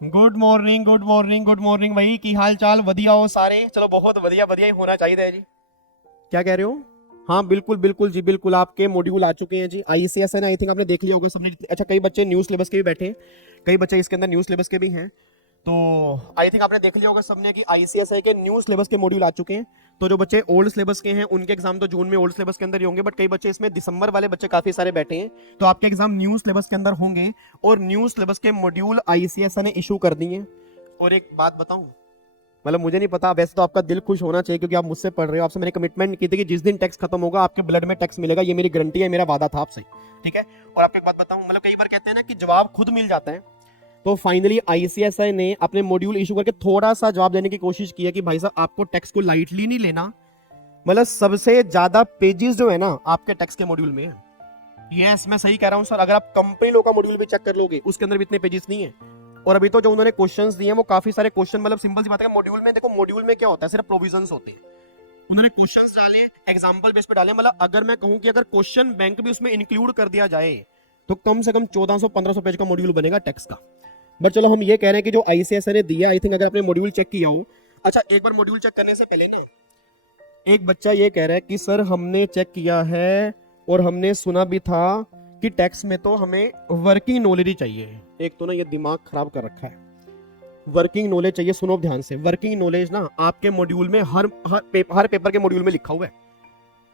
Good morning good morning good morning भाई की हाल चाल वधिया हो सारे। चलो बहुत वधिया वधिया ही होना चाहिए जी। क्या कह रहे हो? हाँ बिल्कुल बिल्कुल जी बिल्कुल, आपके मॉड्यूल आ चुके हैं जी। आईसीएस है ना, आई थिंक आपने देख लिया होगा सबने। अच्छा, कई बच्चे न्यू सिलेबस के भी बैठे हैं, कई बच्चे इसके अंदर न्यू सिलेबस के भी हैं। तो आई थिंक आपने देख लिया होगा सबने कि आईसीएसआई के न्यू सिलेबस के मॉड्यूल आ चुके हैं। तो जो बच्चे ओल्ड सिलेबस के हैं उनके एग्जाम तो जून में ओल्ड सिलेबस के अंदर ही होंगे, बट कई बच्चे इसमें दिसंबर वाले बच्चे काफी सारे बैठे हैं, तो आपके एग्जाम न्यू सिलेबस के अंदर होंगे। और न्यू सिलेबस के मॉड्यूल आईसीएसआई ने इशू कर दिए हैं। और एक बात बताऊं, मतलब मुझे नहीं पता, वैसे तो आपका दिल खुश होना चाहिए क्योंकि आप मुझसे पढ़ रहे हो। आपसे मैंने कमिटमेंट की थी कि जिस दिन टैक्स खत्म होगा आपके ब्लड में टैक्स मिलेगा, ये मेरी गारंटी है, मेरा वादा था आपसे। ठीक है। और आपको एक बात बताऊं, मतलब कई बार कहते हैं ना कि जवाब खुद मिल जाता है। तो फाइनली आईसीएसआई ने अपने मॉड्यूल इशू करके थोड़ा सा जवाब देने की कोशिश की है कि भाई साहब आपको टैक्स को लाइटली नहीं लेना। मतलब सबसे ज्यादा पेजेस जो है ना आपके टैक्स के मॉड्यूल में है। यस, मैं सही कह रहा हूं सर। अगर आप कंपनी लॉ का मॉड्यूल भी चेक कर लोगे उसके अंदर भी इतने पेजेस नहीं है। और अभी तो जो उन्होंने क्वेश्चंस दिए हैं वो काफी सारे क्वेश्चन, मतलब सिंपल सी बात है, मॉड्यूल में देखो, मॉड्यूल में क्या होता है, सिर्फ प्रोविजंस होते हैं। उन्होंने क्वेश्चंस डाले, एग्जांपल बेस पे डाले। मतलब अगर मैं कहूं कि अगर क्वेश्चन बैंक भी उसमें इंक्लूड कर दिया जाए तो कम से कम 1400-1500 पेज का मॉड्यूल बनेगा टैक्स का। बट चलो हम ये कह रहे हैं कि जो आईसीएसआई ने दिया, आई थिंक अगर आपने मॉड्यूल चेक किया हो। अच्छा, एक बार मॉड्यूल चेक करने से पहले ना, एक बच्चा ये कह रहा है कि सर हमने चेक किया है और हमने सुना भी था कि टैक्स में तो हमें वर्किंग नॉलेज ही चाहिए। एक तो ना ये दिमाग खराब कर रखा है, वर्किंग नॉलेज चाहिए। सुनो ध्यान से, वर्किंग नॉलेज ना आपके मॉड्यूल में हर पेपर के मॉड्यूल में लिखा हुआ है।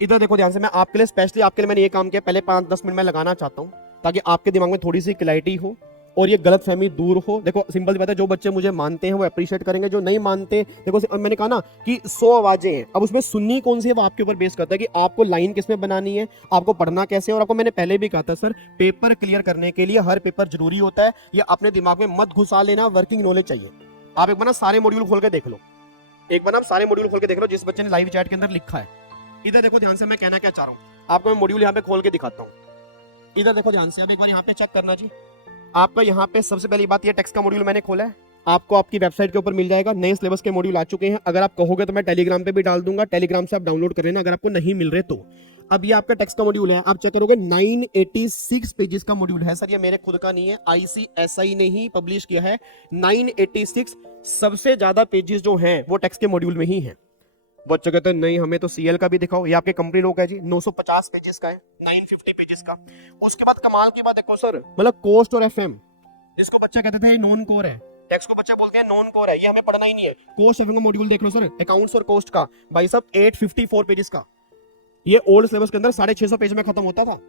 इधर देखो ध्यान से, मैं आपके लिए स्पेशली आपके लिए मैंने ये काम किया, पहले 5-10 मिनट में लगाना चाहता हूँ ताकि आपके दिमाग में थोड़ी सी क्लैरिटी हो और ये गलत फहमी दूर हो। देखो सिंपल सी बात है, जो बच्चे मुझे मानते हैं वो अप्रिशिएट करेंगे, जो नहीं मानते, देखो मैंने कहा ना कि 100 आवाजें हैं, अब उसमें सुननी कौन सी है वो आपके ऊपर बेस करता है कि आपको लाइन किस में बनानी है, आपको पढ़ना कैसे। और आपको मैंने पहले भी कहा था सर, पेपर क्लियर करने के लिए हर पेपर जरूरी होता है, ये अपने दिमाग में मत घुसा लेना, वर्किंग नॉलेज चाहिए। आप एक बार ना सारे मॉड्यूल खोल के देख लो, एक बार आप सारे मॉड्यूल खोल के देख लो जिस बच्चे ने लाइव चैट के अंदर लिखा है। इधर देखो ध्यान से, मैं कहना क्या चाह रहा हूँ आपको, मैं मॉड्यूल यहाँ पे खोल के दिखाता हूँ। इधर देखो ध्यान से, अब एक बार यहाँ पे चेक करना जी। आपका यहाँ पे सबसे पहली बात, ये टेक्स्ट का मॉड्यूल मैंने खोला है, आपको आपकी वेबसाइट के ऊपर मिल जाएगा। नए सिलेबस के मॉड्यूल आ चुके हैं, अगर आप कहोगे तो मैं टेलीग्राम पे भी डाल दूंगा, टेलीग्राम से आप डाउनलोड कर लेना अगर आपको नहीं मिल रहे तो। अब ये आपका टेक्स्ट का मॉड्यूल है, आप चेक करोगे 986 पेजेस का मॉड्यूल है सर। ये मेरे खुद का नहीं है, आईसीएसआई ने ही पब्लिश किया है। 986 सबसे ज्यादा पेजेस जो हैं वो टेक्स्ट के मॉड्यूल में ही है। बच्चे कहते हैं नहीं हमें तो सीएल का भी दिखाओ, ये आपके कंपनी लोग है जी, 950 पेजेस का है, 950 पेजेस का। उसके बाद कमाल की बात देखो सर, मतलब कोस्ट और एफएम, जिसको बच्चे कहते थे नॉन कोर है, टैक्स को बच्चे बोलते हैं नॉन कोर है, ये हमें पढ़ना ही नहीं है। कोस्ट एफएम का मॉड्यूल देख लो सर, अकाउंट्स और कोस्ट का, भाई साहब 854 पेजेस का। ये ओल्ड सिलेबस के अंदर 650 पेज में खत्म होता था,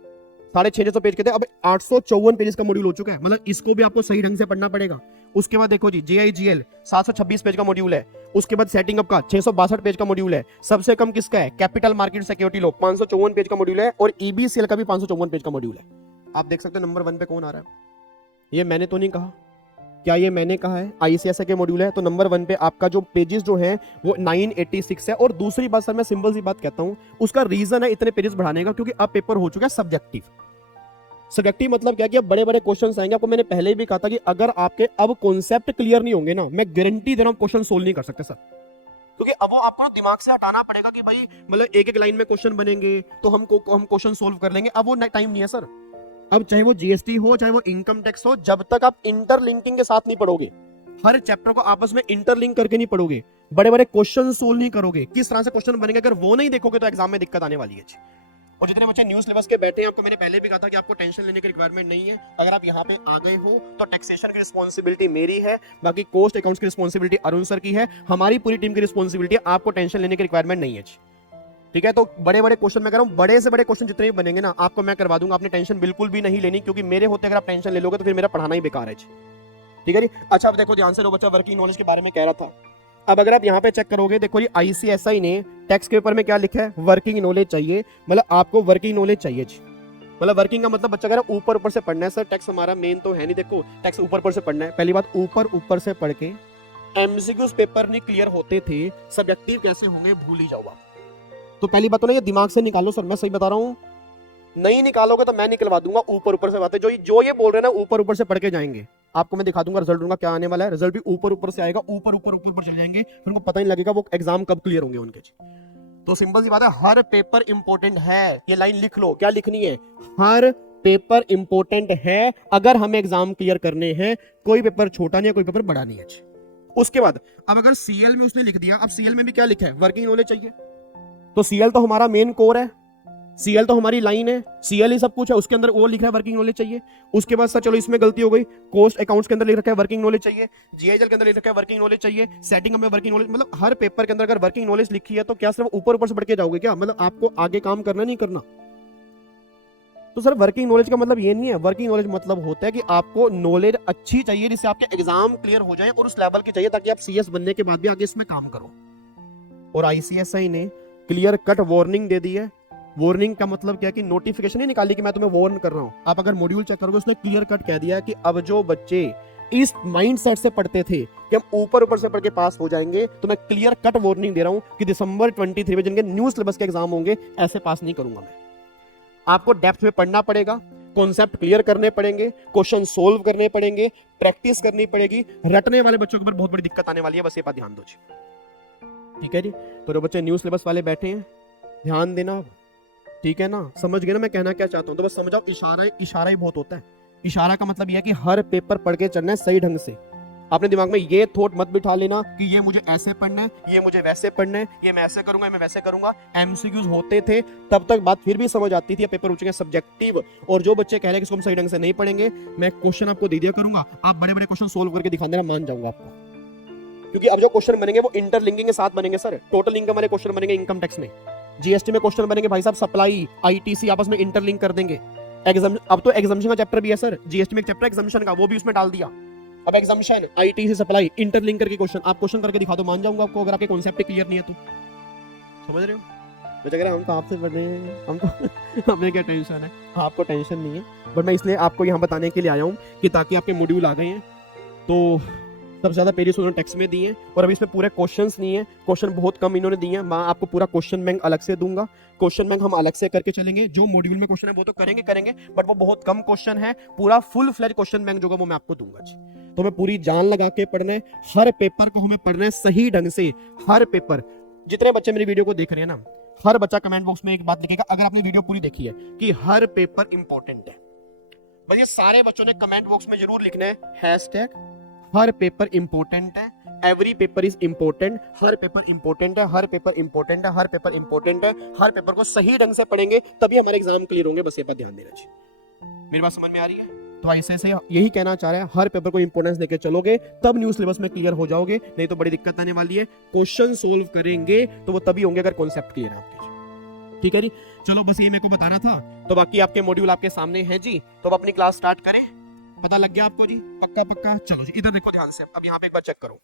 650 पेज के थे, अब 854 पेज का मॉड्यूल हो चुका है। मतलब इसको भी आपको सही ढंग से पढ़ना पड़ेगा। उसके बाद देखो जी, जेआईजीएल 726 पेज का मॉड्यूल है। उसके बाद सेटिंग अप का 662 पेज का मॉड्यूल है। सबसे कम किसका है, capital market security law 554 page का मॉड्यूल है। और ईबीसीएल का भी 554 पेज का मॉड्यूल है। आप देख सकते हो नंबर 1 पे कौन आ रहा है। ये मैंने तो नहीं कहा, क्या ये मैंने कहा है? आईसीएसआई के मॉड्यूल है, तो नंबर 1 पे आपका जो पेजेस जो हैं वो 986 है। और दूसरी बात सर, मैं सिंपल सी बात कहता हूं, उसका रीजन है इतने पेजेस बढ़ाने का, क्योंकि अब पेपर हो चुका है सब्जेक्टिव। सब्जेक्टिव मतलब क्या कि अब बड़े बड़े क्वेश्चंस आएंगे। आपको मैंने पहले भी कहा था कि अगर आपके अब कॉन्सेप्ट क्लियर नहीं होंगे ना, मैं गारंटी दे रहा हूं क्वेश्चन सोल्व नहीं कर सकते सर। क्योंकि अब वो आपको ना दिमाग से हटाना पड़ेगा कि भाई मतलब एक एक लाइन में क्वेश्चन बनेंगे तो हम क्वेश्चन सोल्व कर लेंगे, अब वो टाइम नहीं है सर। अब चाहे वो जीएसटी हो चाहे वो इनकम टैक्स हो, जब तक आप इंटरलिंकिंग के साथ नहीं पढ़ोगे, हर चैप्टर को आपस में इंटरलिंक करके नहीं पढ़ोगे, बड़े बड़े क्वेश्चन सोल्व नहीं करोगे, किस तरह से क्वेश्चन बनेंगे, अगर वो नहीं देखोगे तो एग्जाम में दिक्कत आने वाली है। और जितने बच्चे न्यू सिलेबस के बैठे हैं, आपको मैंने पहले भी कहा था कि आपको टेंशन लेने की रिक्वायरमेंट नहीं है। अगर आप यहाँ पे आ गए हो तो टैक्सेशन की रिस्पॉन्सिबिलिटी मेरी है, बाकी कोस्ट अकाउंट्स की रिस्पॉन्सिबिलिटी अरुण सर की है, हमारी पूरी टीम की रिस्पॉन्सिबिलिटी है। आपको टेंशन लेने की रिक्वायरमेंट नहीं है। ठीक है, तो बड़े बड़े क्वेश्चन मैं कह रहा हूँ, बड़े से बड़े क्वेश्चन जितने भी बनेंगे ना आपको मैं करवा दूंगा, आपने टेंशन बिल्कुल भी नहीं लेनी, क्योंकि मेरे होते अगर आप टेंशन ले लोगे तो फिर मेरा पढ़ाना ही बेकार है। ठीक है जी। अच्छा, अब देखो ध्यान से, जो बच्चा वर्किंग नॉलेज के बारे में कह रहा था, अब अगर आप यहाँ पे चेक करोगे, देखो ये आईसीएसआई ने टैक्स के ऊपर में क्या लिखा है, वर्किंग नॉलेज चाहिए। मतलब आपको वर्किंग नॉलेज चाहिए जी। मतलब वर्किंग का मतलब बच्चा कह रहा है ऊपर ऊपर से पढ़ना है सर, टैक्स हमारा मेन तो है नहीं, देखो टैक्स ऊपर ऊपर से पढ़ना है। पहली बात, ऊपर ऊपर से पढ़ के एमसीक्यूज पेपर नहीं क्लियर होते थे, सब्जेक्टिव कैसे होंगे भूल ही जाओ आप। तो पहली बात तो ना ये दिमाग से निकालो सर, मैं सही बता रहा हूँ, नहीं निकालोगे तो मैं निकलवा दूंगा ऊपर ऊपर से बातें। जो ये बोल रहे हैं ना ऊपर ऊपर से पढ़ के जाएंगे, आपको मैं दिखा दूंगा रिजल्ट दूंगा क्या आने वाला है। रिजल्ट भी ऊपर ऊपर से आएगा, ऊपर ऊपर ऊपर ऊपर चले जाएंगे, फिर उनको पता नहीं लगेगा वो एग्जाम कब क्लियर होंगे उनके। तो सिंपल सी बात है, हर पेपर इंपॉर्टेंट है, ये लाइन लिख लो। क्या लिखनी है? हर पेपर इंपॉर्टेंट है अगर हमें एग्जाम क्लियर करने हैं। कोई पेपर छोटा नहीं है, कोई पेपर बड़ा नहीं है। उसके बाद अब अगर सीएल में उसने लिख दिया, अब सीएल में भी क्या लिखा है, वर्किंग नॉलेज चाहिए। तो सीएल तो हमारा मेन कोर है, सीएल तो हमारी लाइन है, सीएल ही सब कुछ है, उसके अंदर वो लिख रहा है वर्किंग नॉलेज चाहिए। उसके बाद सर चलो इसमें गलती हो गई, कॉस्ट अकाउंट्स के अंदर लिख रखा है वर्किंग नॉलेज चाहिए, जीआईएल के अंदर लिख रखा है वर्किंग नॉलेज चाहिए, सेटिंग में वर्किंग नॉलेज, मतलब हर पेपर के अंदर अगर वर्किंग नॉलेज लिखी है तो क्या सिर्फ ऊपर ऊपर से बढ़ के जाओगे क्या, मतलब आपको आगे काम करना नहीं करना। तो सर वर्किंग नॉलेज का मतलब ये नहीं है, वर्किंग नॉलेज मतलब होता है कि आपको नॉलेज अच्छी चाहिए जिससे आपके एग्जाम क्लियर हो जाए और उस लेवल की चाहिए ताकि आप सीएस बनने के बाद भी आगे इसमें काम करो। और आईसीएसआई ने क्लियर कट वार्निंग दे दी है। वार्निंग का मतलब क्या है कि नोटिफिकेशन नहीं निकाली कि मैं तुम्हें वार्न कर रहा हूं। आप अगर मॉड्यूल चेक करोगे उसने क्लियर कट कह दिया है कि अब जो बच्चे इस माइंडसेट से पढ़ते थे कि हम ऊपर ऊपर से पढ़ के पास हो जाएंगे, तो मैं क्लियर कट वार्निंग दे रहा हूं कि दिसंबर 23 में जिनके न्यू सिलेबस के एग्जाम होंगे ऐसे पास नहीं करूंगा मैं। आपको डेप्थ में पढ़ना पड़ेगा, कॉन्सेप्ट क्लियर करने पड़ेंगे, क्वेश्चन सोल्व करने पड़ेंगे, प्रैक्टिस करनी पड़ेगी। रटने वाले बच्चों के ऊपर बहुत बड़ी दिक्कत आने वाली है, बस ये बात ध्यान दो जी। ठीक है जी। तो जो बच्चे न्यू सिलेबस वाले बैठे हैं ध्यान देना, ठीक है ना, समझ गए ना मैं कहना क्या चाहता हूं। तो बस समझाओ, इशारा ही बहुत होता है। इशारा का मतलब यह है कि हर पेपर पढ़ के चलना है सही ढंग से। आपने दिमाग में ये थॉट मत बिठा लेना कि ये मुझे ऐसे पढ़ना है, ये मुझे वैसे पढ़ना है, ये मैं ऐसे करूंगा, मैं वैसे करूंगा। एमसीक्यूज होते थे तब तक बात फिर भी समझ आती थी, पेपर पूछेंगे सब्जेक्टिव। और जो बच्चे कह रहे हैं कि इसको हम सही ढंग से नहीं पढ़ेंगे, मैं क्वेश्चन आपको दे दिया करूंगा, आप बड़े बड़े क्वेश्चन सोल्व करके दिखा देना, मान जाऊंगा आपको। क्योंकि अब जो क्वेश्चन बनेंगे वो इंटरलिंकिंग के साथ बनेंगे सर। टोटल इनकम वाले क्वेश्चन बनेंगे इनकम टैक्स में, जीएसटी में क्वेश्चन बनेंगे भाई साहब, सप्लाई आईटीसी आपस में इंटरलिंक कर देंगे। अब तो एग्जामिशन का चैप्टर भी है सर, जीएसटी में एक चैप्टर एग्जामिशन का, वो भी उसमें डाल दिया। अब एग्जामिशन आईटीसी सप्लाई इंटरलिंक करके क्वेश्चन, आप क्वेश्चन करके दिखा दो, मान जाऊंगा आपको, अगर आपके कॉन्सेप्ट क्लियर नहीं है तो। समझ रहे हो? मैं कह रहा हम तो आपसे पढ़ रहे हैं, हम तो हमें क्या टेंशन है, आपको टेंशन नहीं है। बट मैं इसलिए आपको यहाँ बताने के लिए आया हूँ कि ताकि आपके मॉड्यूल आ गए हैं तो सबसे ज्यादा पेरिस उन्होंने टेक्स्ट में दी है, और अभी इसमें पूरे क्वेश्चंस नहीं है, क्वेश्चन बहुत कम इन्होंने दिए हैं। मैं आपको पूरा क्वेश्चन बैंक अलग से दूंगा, क्वेश्चन बैंक हम अलग से करके चलेंगे। जो मॉड्यूल में क्वेश्चन है वो तो करेंगे, बट वो बहुत कम क्वेश्चन है। पूरा फुल फ्लेज क्वेश्चन बैंक जो वो मैं आपको दूंगा जी। तो मैं पूरी जान लगा के पढ़ना है, हर पेपर को हमें पढ़ना है सही ढंग से। हर पेपर, जितने बच्चे मेरी वीडियो को देख रहे हैं ना, हर बच्चा कमेंट बॉक्स में एक बात लिखेगा अगर आपने वीडियो पूरी देखी है कि हर पेपर इंपॉर्टेंट है। बस ये सारे बच्चों ने कमेंट बॉक्स में जरूर लिखना है हैशटैग हर पेपर इंपॉर्टेंट है, every paper is important, her paper important है, हर पेपर इंपॉर्टेंट है, हर पेपर इंपॉर्टेंट है। हर पेपर को सही ढंग से पढ़ेंगे तभी हमारे एग्जाम क्लियर होंगे, बस ये बात ध्यान देना चाहिए। मेरी बात समझ में आ रही है? तो ऐसे से यही कहना चाह रहा है, हर पेपर को इंपॉर्टेंस देके चलोगे तब न्यू सिलेबस में क्लियर हो जाओगे, नहीं तो बड़ी दिक्कत आने वाली है। क्वेश्चन सोल्व करेंगे तो वो तभी होंगे अगर कॉन्सेप्ट क्लियर है आपके। ठीक है जी, चलो बस ये मेरे को बताना था। तो बाकी आपके मॉड्यूल आपके सामने है जी, तो अब अपनी क्लास स्टार्ट करें। पता लग गया आपको जी? पक्का? चलो जी, इधर देखो ध्यान से, अब यहाँ पे एक बार चेक करो।